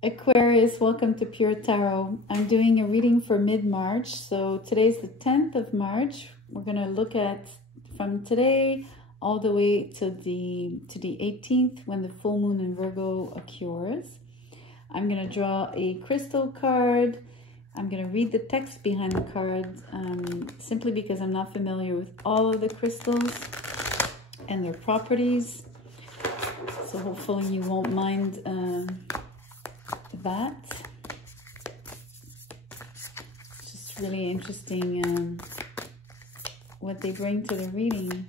Aquarius, welcome to Pure Tarot. I'm doing a reading for mid-March. So today's the 10th of March. We're going to look at from today all the way to the 18th when the full moon in Virgo occurs. I'm going to draw a crystal card. I'm going to read the text behind the card simply because I'm not familiar with all of the crystals and their properties. So hopefully you won't mind that. It's just really interesting what they bring to the reading.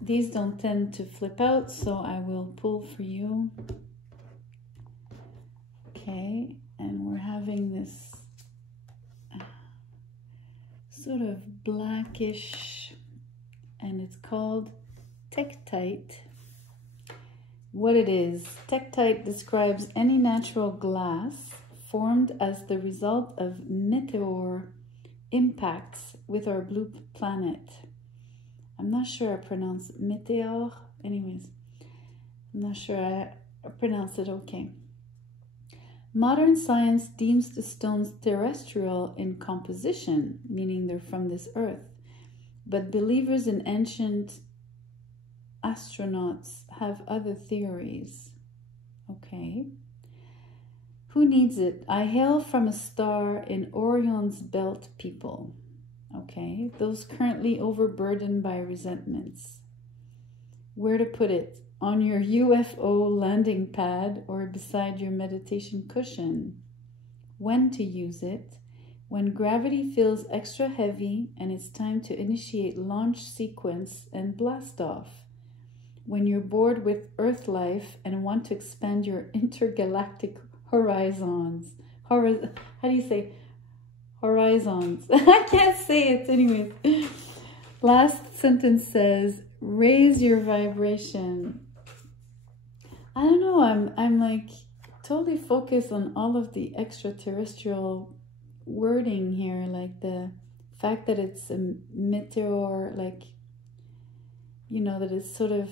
These don't tend to flip out, so I will pull for you. Okay, and we're having this sort of blackish, and it's called Tektite. What it is, Tektite describes any natural glass formed as the result of meteor impacts with our blue planet. I'm not sure I pronounce meteor. Anyways, I'm not sure I pronounce it okay. Modern science deems the stones terrestrial in composition, meaning they're from this earth. But believers in ancient astronauts have other theories. Okay. Who needs it? I hail from a star in Orion's belt, people. Okay. Those currently overburdened by resentments. Where to put it? On your UFO landing pad or beside your meditation cushion? When to use it? When gravity feels extra heavy and it's time to initiate launch sequence and blast off. When you're bored with Earth life and want to expand your intergalactic horizons. How do you say horizons? I can't say it anyway. Last sentence says, raise your vibration. I don't know, I'm like totally focused on all of the extraterrestrial wording here, like the fact that it's a meteor, like, you know, that it's sort of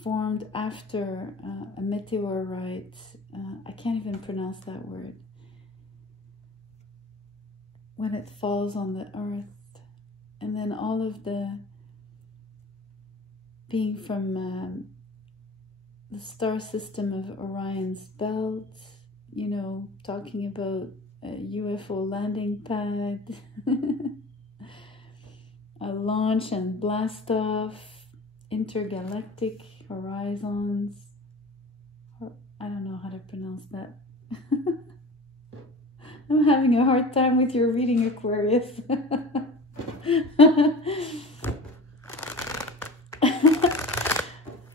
formed after a meteorite. I can't even pronounce that word. When it falls on the earth. And then all of the being from the star system of Orion's belt, you know, talking about a UFO landing pad, a launch and blast off, intergalactic horizons. I don't know how to pronounce that. I'm having a hard time with your reading, Aquarius.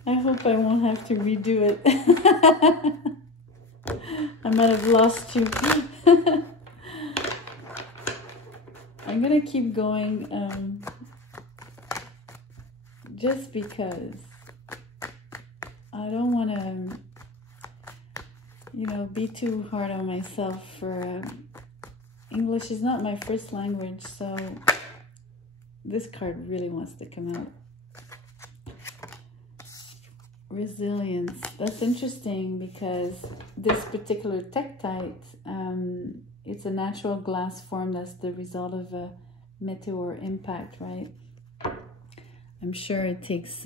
I hope I won't have to redo it. I might have lost you. I'm gonna keep going just because I don't want to, you know, be too hard on myself. For English is not my first language, so this card really wants to come out. Resilience. That's interesting because this particular tektite, it's a natural glass form that's the result of a meteor impact, right? I'm sure it takes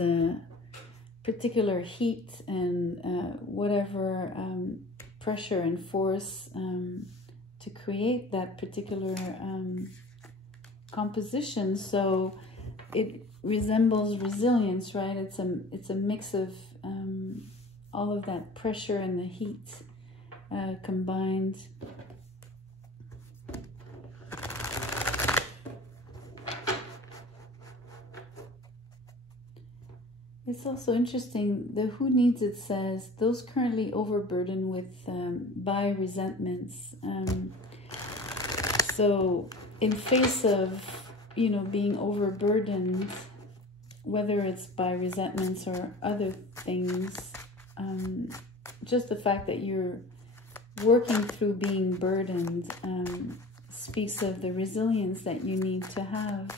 particular heat and whatever pressure and force to create that particular composition. So it resembles resilience, right? It's a mix of all of that pressure and the heat combined. It's also interesting, the who needs it says, those currently overburdened with by resentments. So in face of, you know, being overburdened, whether it's by resentments or other things, just the fact that you're working through being burdened speaks of the resilience that you need to have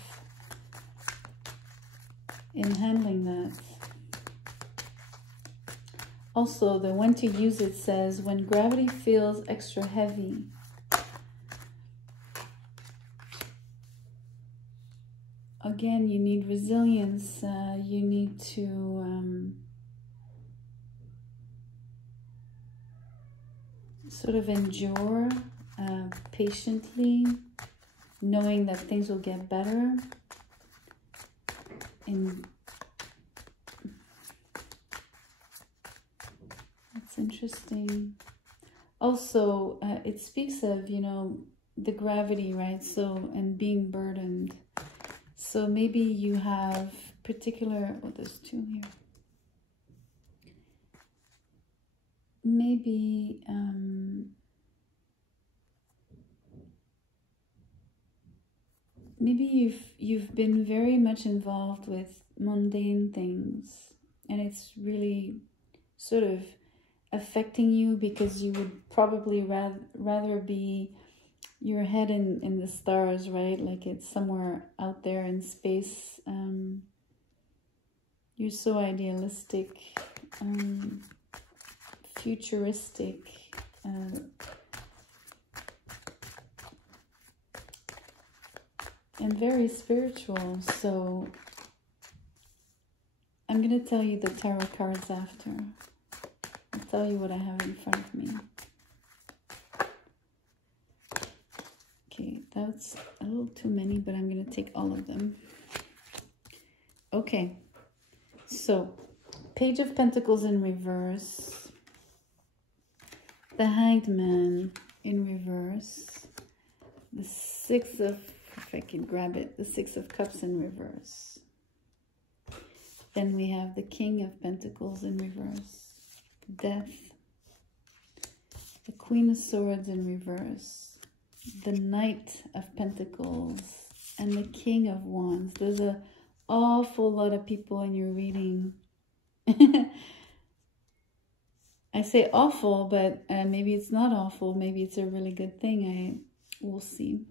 in handling that. Also, the when to use it says, when gravity feels extra heavy. Again, you need resilience. You need to sort of endure patiently, knowing that things will get better. And that's interesting. Also, it speaks of, you know, the gravity, right? So, and being burdened. So maybe you have particular, oh, there's two here. Maybe maybe you've been very much involved with mundane things, and it's really sort of affecting you because you would probably rather be your head in the stars, right? Like it's somewhere out there in space. You're so idealistic, futuristic, and very spiritual. So I'm going to tell you the tarot cards after. I'll tell you what I have in front of me. Okay, that's a little too many, but I'm going to take all of them. Okay, so Page of Pentacles in reverse. The Hanged Man in reverse. The Six of, if I can grab it, the Six of Cups in reverse. Then we have the King of Pentacles in reverse. Death. The Queen of Swords in reverse. The Knight of Pentacles. And the King of Wands. There's an awful lot of people in your reading. I say awful, but maybe it's not awful. Maybe it's a really good thing. We'll see.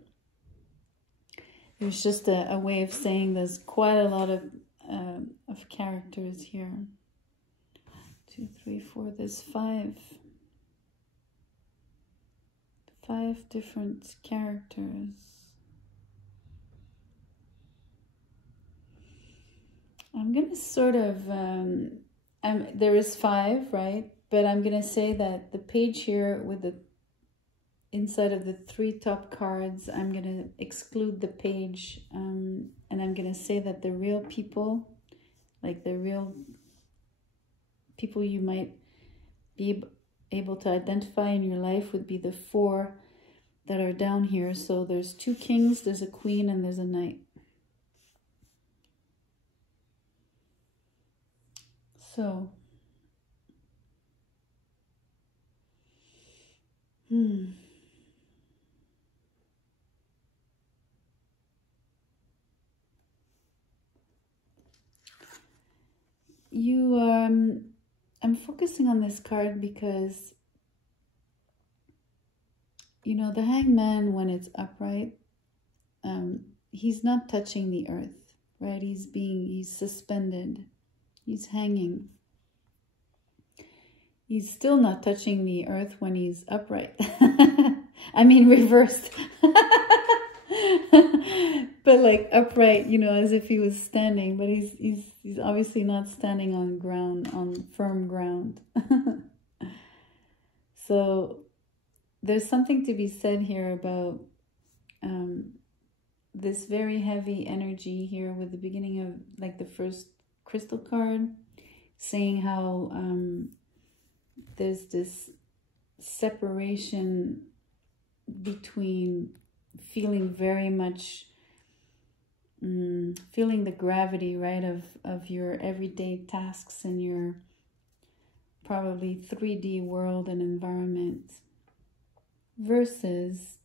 There's just a way of saying there's quite a lot of characters here. 2, 3, 4. There's five different characters. I'm gonna sort of there is 5, right? But I'm going to say that the page here with the inside of the 3 top cards, I'm going to exclude the page. And I'm going to say that the real people, like the real people you might be able to identify in your life would be the 4 that are down here. So there's 2 kings, there's a queen, and there's a knight. So... I'm focusing on this card because, you know, the Hangman, when it's upright, he's not touching the earth, right? He's suspended. He's hanging. He's still not touching the earth when he's upright. I mean, reversed. But like upright, you know, as if he was standing, but he's obviously not standing on ground, on firm ground. So there's something to be said here about this very heavy energy here with the beginning of like the first crystal card, saying how there's this separation between feeling very much, feeling the gravity, right, of your everyday tasks and your probably 3D world and environment versus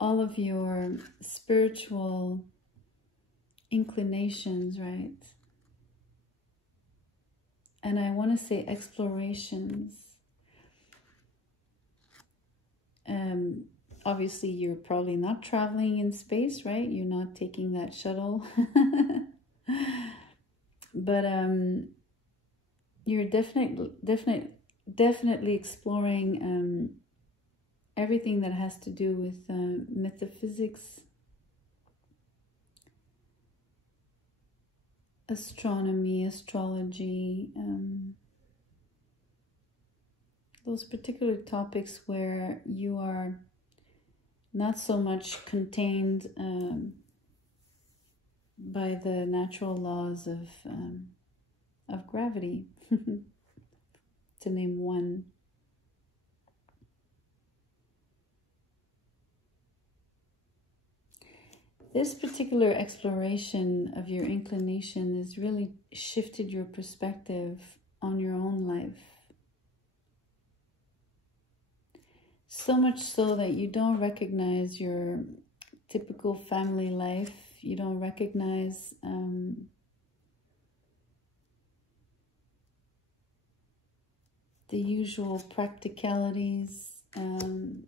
all of your spiritual inclinations, right? And I want to say explorations. Obviously, you're probably not traveling in space, right? You're not taking that shuttle. But you're definitely exploring everything that has to do with metaphysics, astronomy, astrology, those particular topics where you are not so much contained by the natural laws of gravity, to name one. This particular exploration of your inclination has really shifted your perspective on your own life. So much so that you don't recognize your typical family life. You don't recognize the usual practicalities. And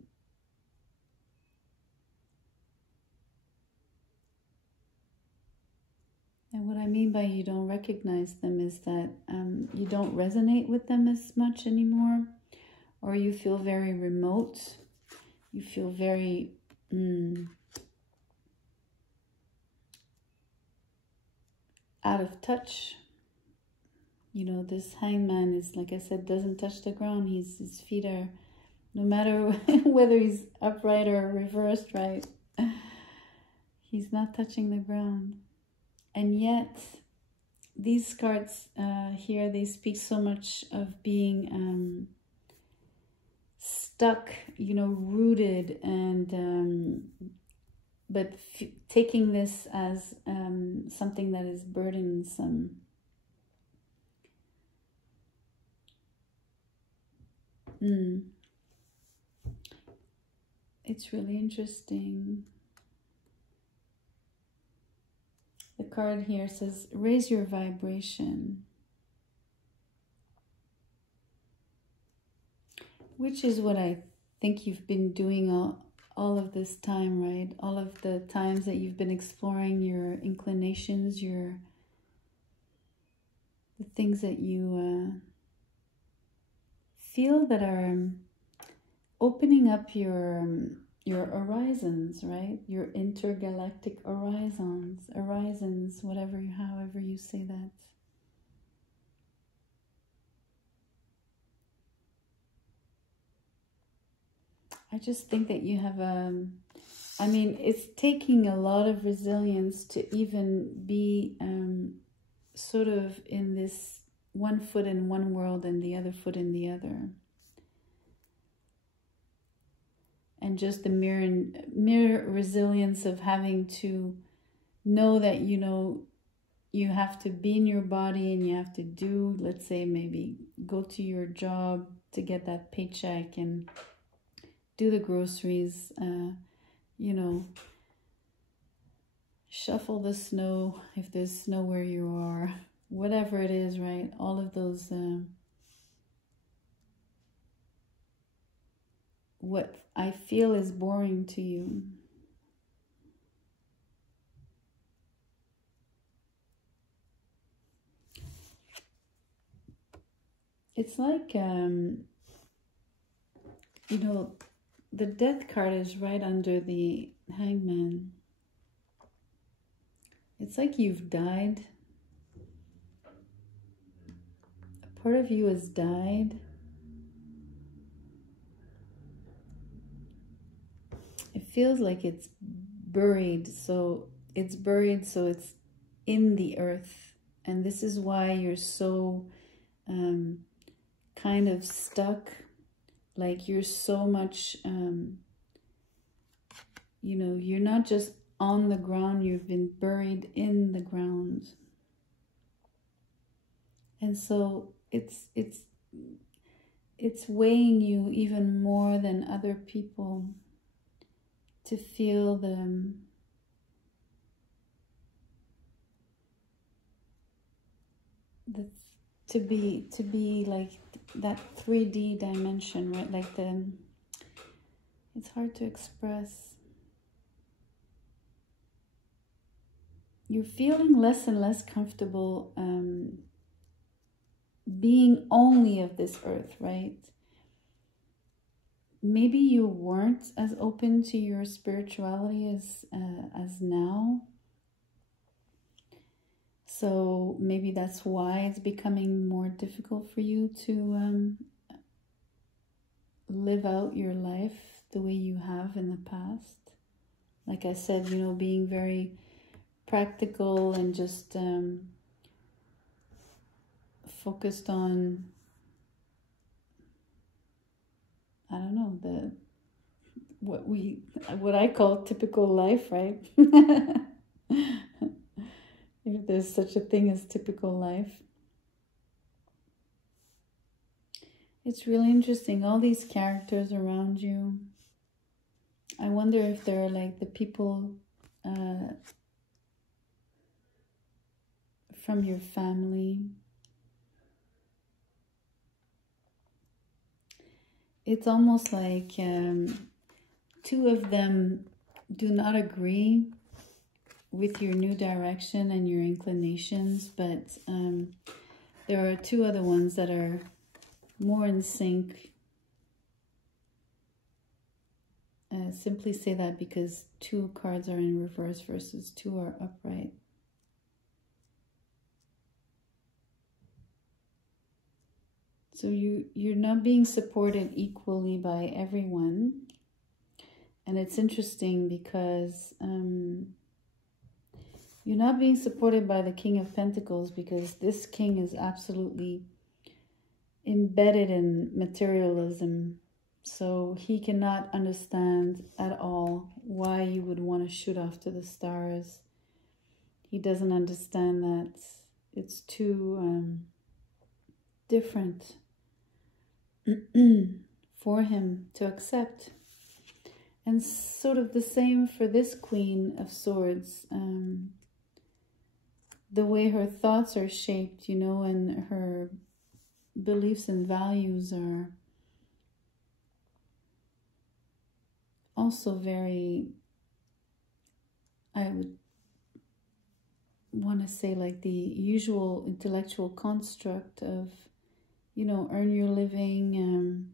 what I mean by you don't recognize them is that you don't resonate with them as much anymore, or you feel very remote. You feel very out of touch. You know, this hangman is, like I said, doesn't touch the ground. His feet are, no matter whether he's upright or reversed, right? He's not touching the ground. And yet, these cards here, they speak so much of being stuck, you know, rooted, and but taking this as something that is burdensome. It's really interesting. The card here says, raise your vibration. Which is what I think you've been doing all of this time, right? All of the times that you've been exploring your inclinations, the things that you feel that are opening up your horizons, right? Your intergalactic horizons, whatever, however you say that. I just think that you have I mean, it's taking a lot of resilience to even be sort of in this one foot in one world and the other foot in the other. And just the mere resilience of having to know that, you know, you have to be in your body and you have to do, let's say, maybe go to your job to get that paycheck and do the groceries, you know, shuffle the snow if there's snow where you are, whatever it is, right? All of those, what I feel is boring to you. It's like, you know, the death card is right under the hangman. It's like you've died. A part of you has died. It feels like it's buried, so it's in the earth. And this is why you're so kind of stuck. Like you're so much, you know, you're not just on the ground, you've been buried in the ground. And so it's weighing you even more than other people to feel to be like that 3D dimension, right? Like it's hard to express. you're feeling less and less comfortable being only of this earth, right? Maybe you weren't as open to your spirituality as now. So maybe that's why it's becoming more difficult for you to live out your life the way you have in the past. Like I said, you know, being very practical and just focused on, I don't know, what I call typical life, right? If there's such a thing as typical life. It's really interesting, all these characters around you. I wonder if they're like the people from your family. It's almost like two of them do not agree with your new direction and your inclinations, but there are two other ones that are more in sync. Simply say that because two cards are in reverse versus two are upright. So you're not being supported equally by everyone. And it's interesting because you're not being supported by the King of Pentacles, because this king is absolutely embedded in materialism. So he cannot understand at all why you would want to shoot off to the stars. He doesn't understand that it's too different for him to accept. And sort of the same for this Queen of Swords. The way her thoughts are shaped, you know, and her beliefs and values are also very, I would want to say, like the usual intellectual construct of, you know, earn your living,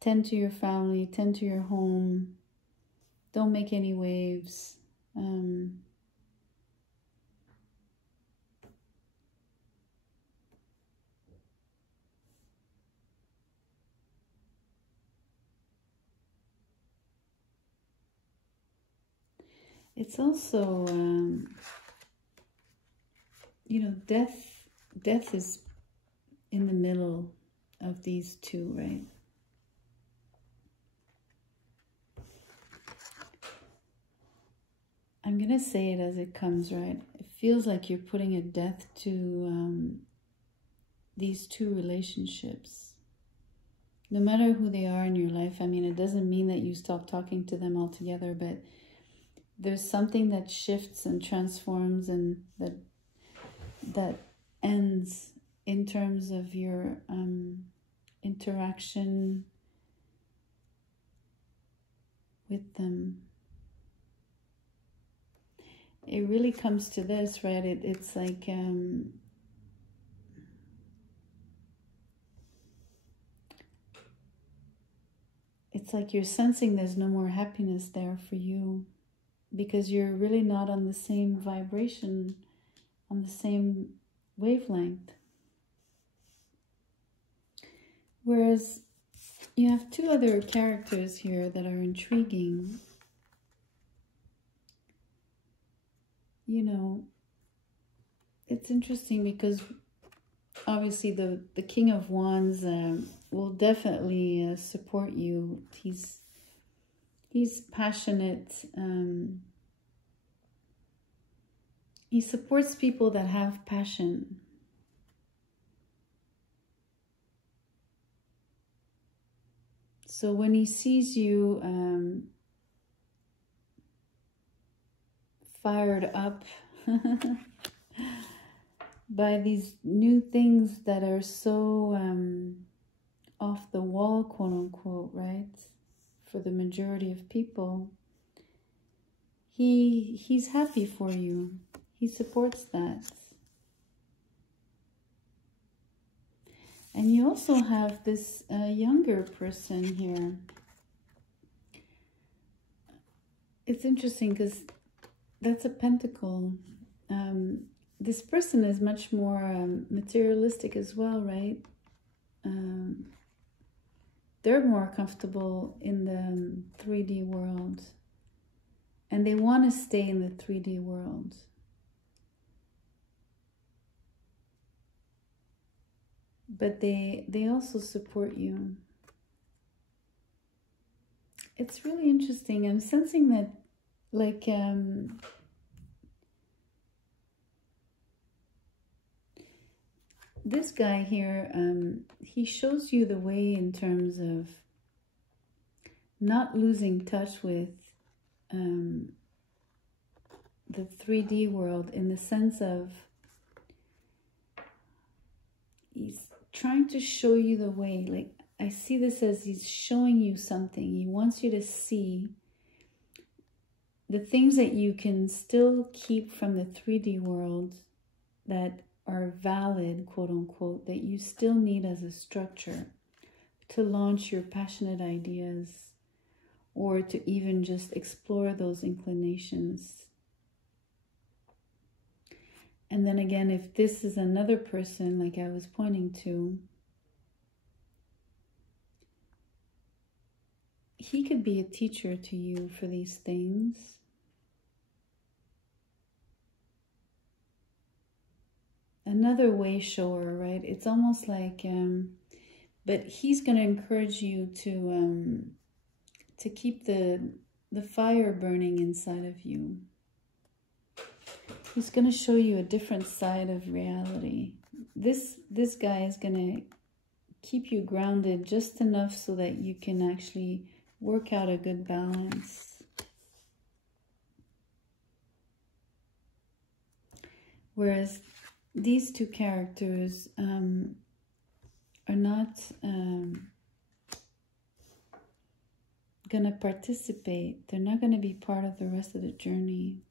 tend to your family, tend to your home, don't make any waves. It's also, you know, death is in the middle of these two, right? I'm going to say it as it comes, right? It feels like you're putting a death to these two relationships. No matter who they are in your life, I mean, it doesn't mean that you stop talking to them altogether, but there's something that shifts and transforms and that ends in terms of your interaction with them. It really comes to this, right? It's like it's like you're sensing there's no more happiness there for you, because you're really not on the same vibration, on the same wavelength. Whereas you have two other characters here that are intriguing. You know, it's interesting because obviously the King of Wands will definitely support you. He's passionate. He supports people that have passion. So when he sees you fired up by these new things that are so off the wall, quote unquote, right? For the majority of people, he's happy for you. He supports that. And you also have this younger person here. It's interesting because that's a pentacle. This person is much more materialistic as well, right? They're more comfortable in the 3D world. And they want to stay in the 3D world. But they also support you. It's really interesting. I'm sensing that, like, this guy here, he shows you the way in terms of not losing touch with the 3D world, in the sense of he's trying to show you the way. Like, I see this as he's showing you something. He wants you to see the things that you can still keep from the 3D world that are valid, quote unquote, that you still need as a structure to launch your passionate ideas, or to even just explore those inclinations. And then again, if this is another person, like I was pointing to, he could be a teacher to you for these things. Another way shower, right? It's almost like, but he's going to encourage you to keep the fire burning inside of you. He's going to show you a different side of reality. This guy is going to keep you grounded just enough so that you can actually work out a good balance. Whereas these two characters are not going to participate. They're not going to be part of the rest of the journey.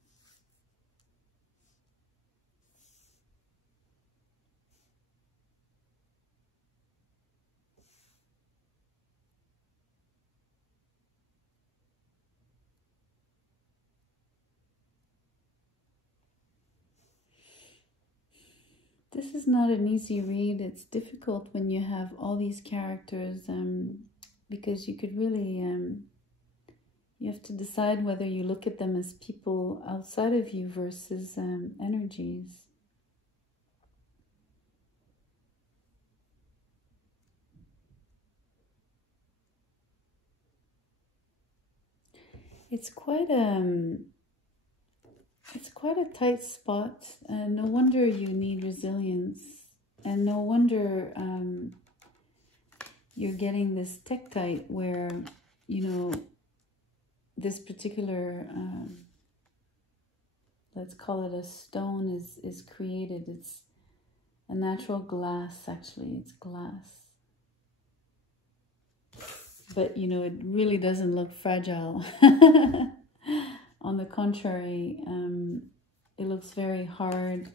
This is not an easy read. It's difficult when you have all these characters, because you could really, you have to decide whether you look at them as people outside of you versus energies. It's quite a tight spot, and no wonder you need resilience, and no wonder you're getting this tektite where, you know, this particular, let's call it a stone, is created. It's a natural glass, actually. It's glass. But, you know, it really doesn't look fragile. On the contrary, it looks very hard.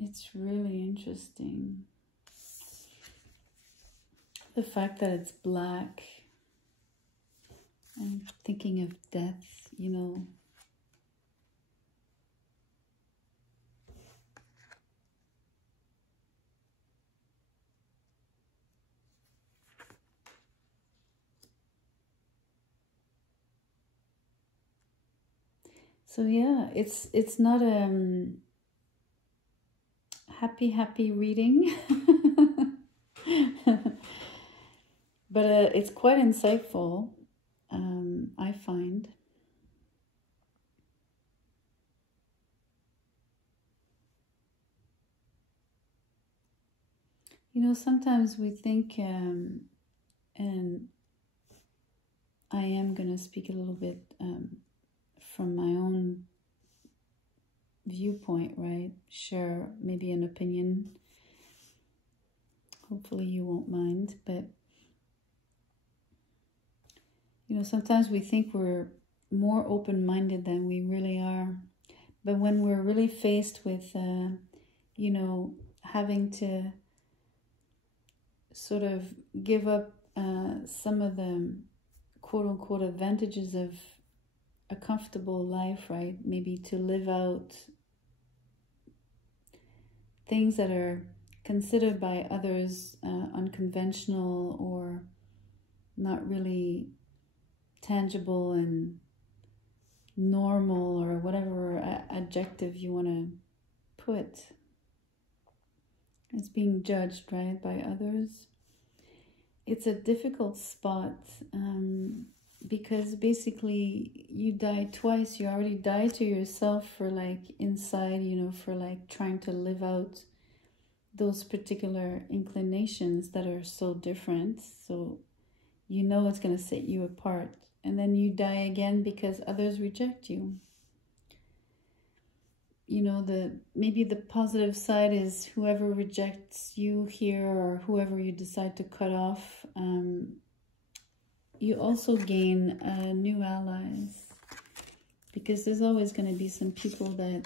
It's really interesting. The fact that it's black. I'm thinking of death, you know. So yeah, it's not a happy reading, but it's quite insightful, I find. You know, sometimes we think, and I am going to speak a little bit from my own viewpoint, right? Share maybe an opinion. Hopefully you won't mind, but You know, sometimes we think we're more open-minded than we really are. But when we're really faced with, you know, having to sort of give up some of the quote-unquote advantages of a comfortable life, right? Maybe to live out things that are considered by others unconventional or not really tangible and normal, or whatever adjective you want to put. It's being judged, right, by others. It's a difficult spot because basically you die twice. You already died to yourself for like inside, you know, for like trying to live out those particular inclinations that are so different. So you know it's going to set you apart. And then you die again because others reject you. You know, maybe the positive side is whoever rejects you here, or whoever you decide to cut off, you also gain new allies, because there's always going to be some people that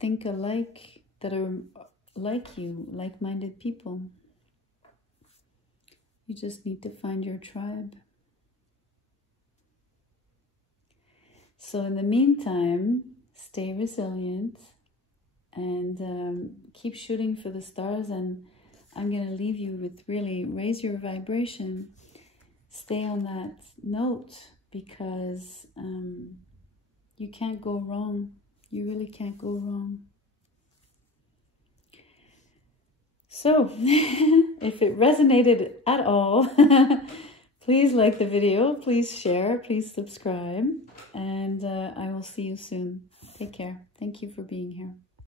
think alike, that are like you, like-minded people. You just need to find your tribe. So in the meantime, stay resilient and keep shooting for the stars. And I'm going to leave you with really raise your vibration. Stay on that note, because you can't go wrong. You really can't go wrong. So, if it resonated at all, please like the video, please share, please subscribe, and I will see you soon. Take care. Thank you for being here.